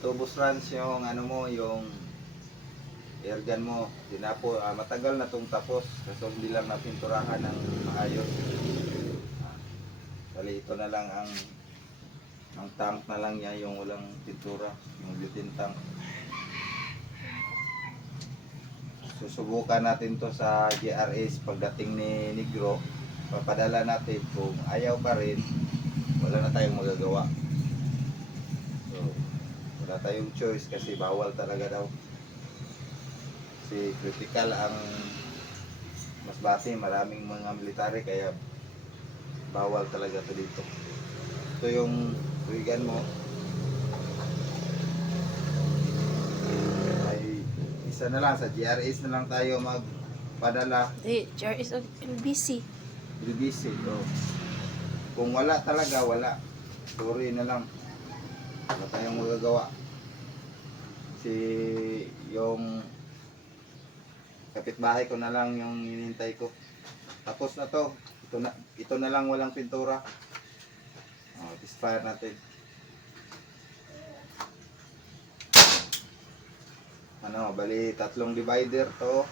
tubos runs yung ano mo, yung airgun mo. Dinapo, matagal na tong tapos kasi hindi lang napinturahan ng maayos. Bali ito na lang ang tank na lang niya yung walang pintura, yung butane tank. Susubukan natin to sa GRS pagdating ni Negro. Papadala natin, kung ayaw pa rin, wala na tayong magagawa. So, wala tayong choice kasi bawal talaga daw. Kasi critical ang Masbate, maraming mga military kaya bawal talaga to dito. Ito yung tuigan mo. Ay isa na lang, sa GRS na lang tayo magpadala. Jar is LBC. LBC. So, kung wala talaga, wala. Sorry na lang. Wala tayong magagawa. Si yung kapitbahay ko na lang yung hinintay ko. Tapos na to. Ito na lang walang pintura. Fire natin. Bali tatlong divider to.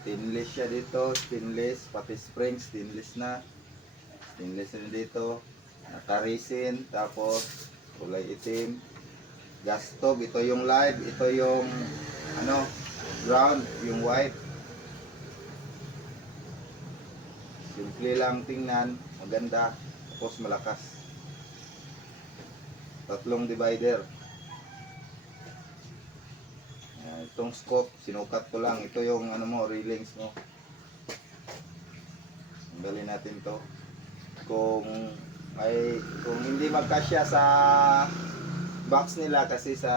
Stainless siya dito, stainless, pati spring stainless na. Stainless na dito. Naka-resin, tapos kulay itim. Gas stove, ito yung live, ito yung ground, yung white. Simple lang tingnan, maganda, tapos malakas. Tatlong divider. Itong scope, sinukat ko lang. Ito yung railings mo. Tanggalin natin to. Kung hindi magkasya sa box nila, kasi sa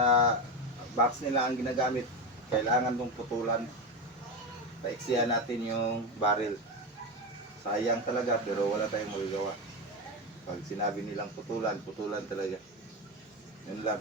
box nila ang ginagamit, kailangan tong putulan. Paiksihan natin yung barrel. Sayang talaga pero wala tayong magagawa. Pag sinabi nilang putulan, putulan talaga. Yun lang.